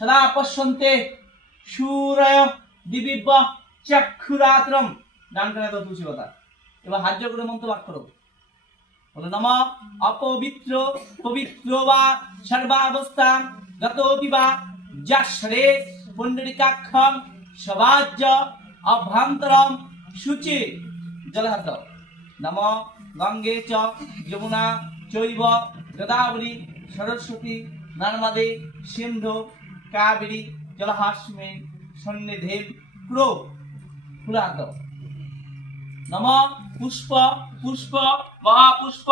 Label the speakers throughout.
Speaker 1: সদা পশ্যন্তে সুরয় দিবিব্য চক্ষুরাত্রম ডান কানে তো তুলসী কথা এবার হাত জোড় করে মন্ত্র পাঠ করো বলো নম অপবিত্র পবিত্র বা সর্বাবস্থান গতোপি বা যাশরে পুণ্ডরিকাক্ষম সবাজ্য অভ্যন্তরম শুচি জলহাত নম গঙ্গে চ যমুনা চৈব গোদাবরী সরস্বতী নর্মদে সিন্ধু কাবেরী, জলহাস্মে সন্নিধে ক্রো ফুলাত নম পুষ্প পুষ্প, মহাপুষ্প,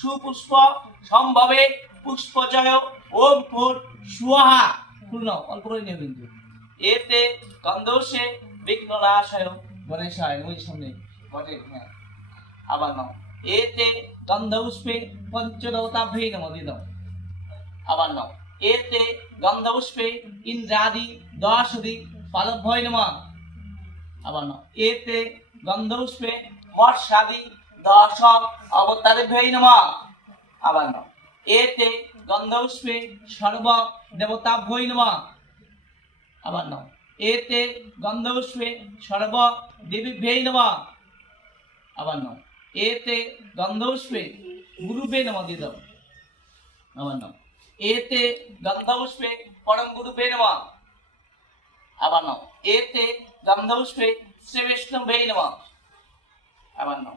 Speaker 1: সুপুষ্প, সম্ভবে পুষ্পজয়, ওম ফুট সুহা পূর্ণ, অল্প করে নিও কিন্তু। এতে গন্ধর্ষে বিঘ্ননাশয়, গণেশায় ওই সামনে ঘটে হ্যাঁ আবার নাও। এতে গন্ধপুষ্পে পঞ্চদৌতাভ্যই নম দিয়ে দাও আবার নাও। এতে গন্ধপুষ্পে ইন্দ্রাদি, দশদি পাদভয় নমঃ আবার নাও। এতে গন্ধপুষ্পে মর্ষাদি দশ অবতারেভ্যই নমঃ আবার নাও। এতে গন্ধপুষ্পে সর্ব দেবতাভ্যই নমঃ আবার নাও। এতে গন্ধপুষ্পে সর্ব দেবীভ্যই নমঃ আবার নাও। এতে গন্ধপুষ্পে গুরুবে নমঃ দিয়ে দাও। আবার নাও। এতে গন্ধপুষ্পে পরম গুরুবে নমঃ আবার নাও এতে গন্ধপুষ্পে শ্রী বিষ্ণুভে নমঃ আবার নাও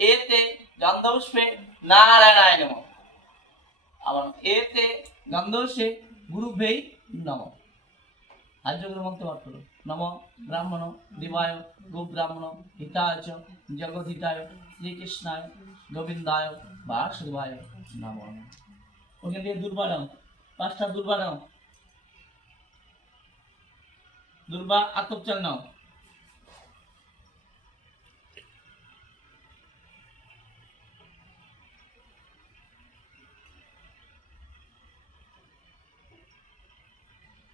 Speaker 1: এতে গন্ধপুষ্পে নারায়ণায় নমঃ আবার। এতে গন্ধপুষ্পে গুরুভেই নমঃ আর্যগুরু মন্ত্র পাঠ করো নম ব্রাহ্মণ দিবায় গো ব্রাহ্মণ হিতায় জগদ্ধিতায় শ্রীকৃষ্ণায় গোবিন্দায় বাসুদেবায় নম ওখান থেকে দুর্বা নাও পাঁচটা দুর্বা নাও দুর্বা আতপচাল নাও।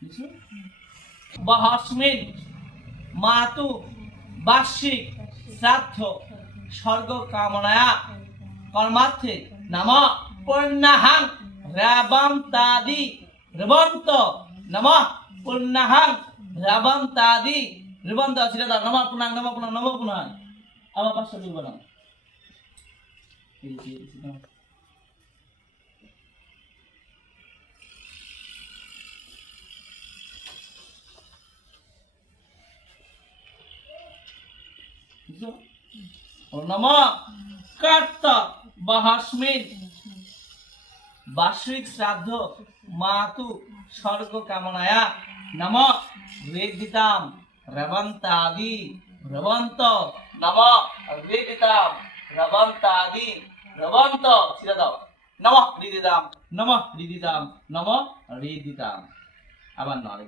Speaker 1: বুঝছ? বাহাস্মিন, মাতু, বার্ষিক, শ্রাদ্ধ, স্বর্গ কামনায়া, কর্মার্থে নাম পুণ্যাহাং রাবান্তাদি, রবন্ত, নম পুণ্যাহাং, রাবান্তাদি, রবন্ত ছিল তার নম পুনাং নম পুনাং নম পুনাং আবার নাও। বুঝছ? ও নম কর্ত বাহাস্মিন বার্ষিক শ্রাদ্ধ মাতু স্বর্গ কামনায়া। নম বেদিতাম রবন্তাদি রবন্ত। নম বেদিতাম রবন্তাদি রবন্ত। ছিড়ে দাও। নম হৃদিতাম নম হৃদিতাম নম হৃদিতাম আবার নয়।